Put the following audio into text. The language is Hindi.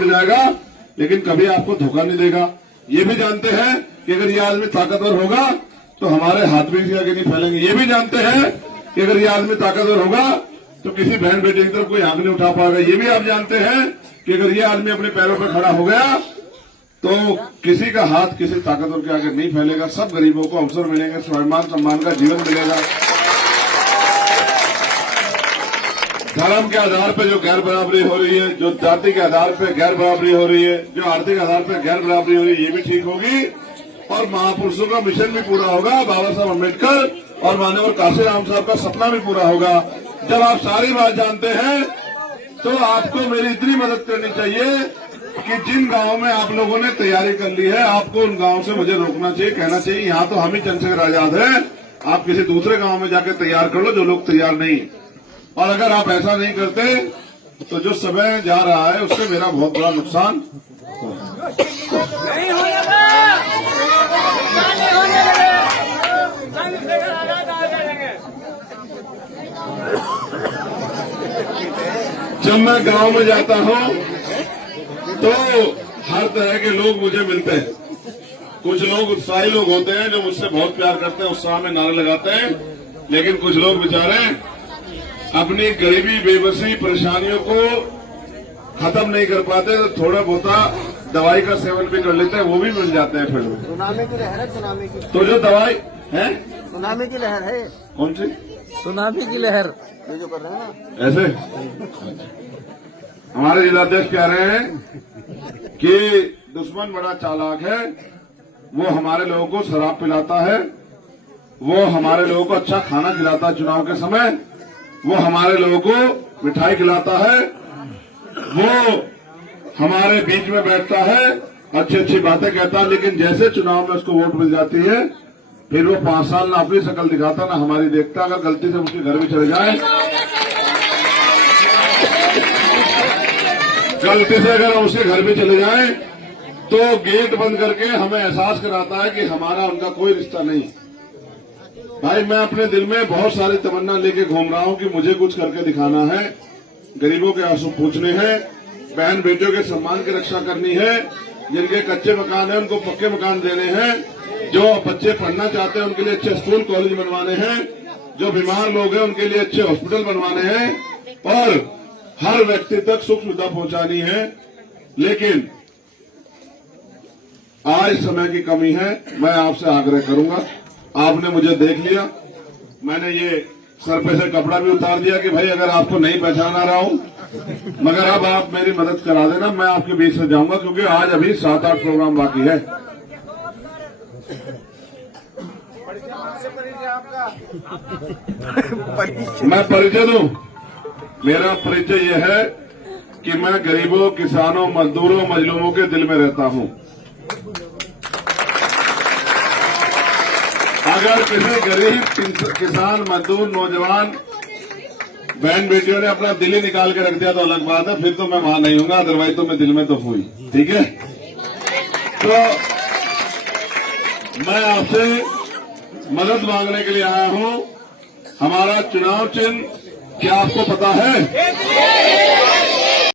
लड़ जाएगा लेकिन कभी आपको धोखा नहीं देगा। ये भी जानते हैं कि अगर ये आदमी ताकतवर होगा तो हमारे हाथ भी इसके आगे नहीं फैलेंगे। ये भी जानते हैं कि अगर ये आदमी ताकतवर होगा तो किसी बहन बेटे की तरफ कोई आंख नहीं उठा पाएगा। ये भी आप जानते हैं कि अगर ये आदमी अपने पैरों पर खड़ा हो गया तो किसी का हाथ किसी ताकतवर के आगे नहीं फैलेगा। सब गरीबों को अवसर मिलेंगे, स्वाभिमान सम्मान का जीवन मिलेगा। धर्म के आधार पर जो गैर बराबरी हो रही है, जो जाति के आधार पर गैर बराबरी हो रही है, जो आर्थिक आधार पर गैर बराबरी हो रही है, ये भी ठीक होगी और महापुरुषों का मिशन भी पूरा होगा। बाबा साहब अम्बेडकर और माननीय काशीराम साहब का सपना भी पूरा होगा। जब आप सारी बात जानते हैं तो आपको मेरी इतनी मदद करनी चाहिए कि जिन गांवों में आप लोगों ने तैयारी कर ली है, आपको उन गांवों से मुझे रोकना चाहिए, कहना चाहिए यहाँ तो हम ही चंद्रशेखर आजाद हैं, आप किसी दूसरे गांव में जाकर तैयार कर लो जो लोग तैयार नहीं। और अगर आप ऐसा नहीं करते तो जो समय जा रहा है उससे मेरा बहुत बड़ा नुकसान नहीं होगा। जब मैं गांव में जाता हूं तो हर तरह के लोग मुझे मिलते हैं। कुछ लोग उत्साही लोग होते हैं जो मुझसे बहुत प्यार करते हैं, उत्साह में नारे लगाते हैं, लेकिन कुछ लोग बेचारे अपनी गरीबी बेबसी परेशानियों को खत्म नहीं कर पाते तो थोड़ा बहुत दवाई का सेवन भी कर लेते हैं, वो भी मिल जाते हैं। फिर सुनामी की लहर है, सुनामी की तो जो दवाई है, सुनामी की लहर है। कौन सी सुनामी की लहर ये जो कर रहे हैं ना ऐसे। हमारे जिलाध्यक्ष कह रहे हैं कि दुश्मन बड़ा चालाक है, वो हमारे लोगों को शराब पिलाता है, वो हमारे लोगों को अच्छा खाना खिलाता है चुनाव के समय, वो हमारे लोगों को मिठाई खिलाता है, वो हमारे बीच में बैठता है, अच्छी अच्छी बातें कहता है, लेकिन जैसे चुनाव में उसको वोट मिल जाती है फिर वो 5 साल ना अपनी शक्ल दिखाता ना हमारी देखता। अगर गलती से उसके घर भी चले जाए, गलती से अगर उसके घर भी चले जाए तो गेट बंद करके हमें एहसास कराता है कि हमारा उनका कोई रिश्ता नहीं। भाई मैं अपने दिल में बहुत सारी तमन्ना लेके घूम रहा हूं कि मुझे कुछ करके दिखाना है, गरीबों के आंसू पूछने हैं, बहन बेटियों के सम्मान की रक्षा करनी है, जिनके कच्चे मकान हैं उनको पक्के मकान देने हैं, जो बच्चे पढ़ना चाहते हैं उनके लिए अच्छे स्कूल कॉलेज बनवाने हैं, जो बीमार लोग हैं उनके लिए अच्छे हॉस्पिटल बनवाने हैं और हर व्यक्ति तक सुख सुविधा पहुंचानी है। लेकिन आज समय की कमी है। मैं आपसे आग्रह करूंगा, आपने मुझे देख लिया, मैंने ये सर पे से कपड़ा भी उतार दिया कि भाई अगर आपको नहीं पहचाना रहा हूं मगर अब आप मेरी मदद करा देना, मैं आपके बीच से जाऊंगा क्योंकि आज अभी 7-8 प्रोग्राम बाकी है। मैं परिचय दूं, मेरा परिचय यह है कि मैं गरीबों, किसानों, मजदूरों, मजलूमों के दिल में रहता हूं। अगर किसी गरीब किसान, मजदूर, नौजवान, बहन बेटियों ने अपना दिल ही निकाल के रख दिया तो अलग बात है, फिर तो मैं वहां नहीं हूंगा, अदरवाइज तो मैं दिल में तो हुई। ठीक है, तो मैं आपसे मदद मांगने के लिए आया हूं। हमारा चुनाव चिन्ह क्या आपको पता है?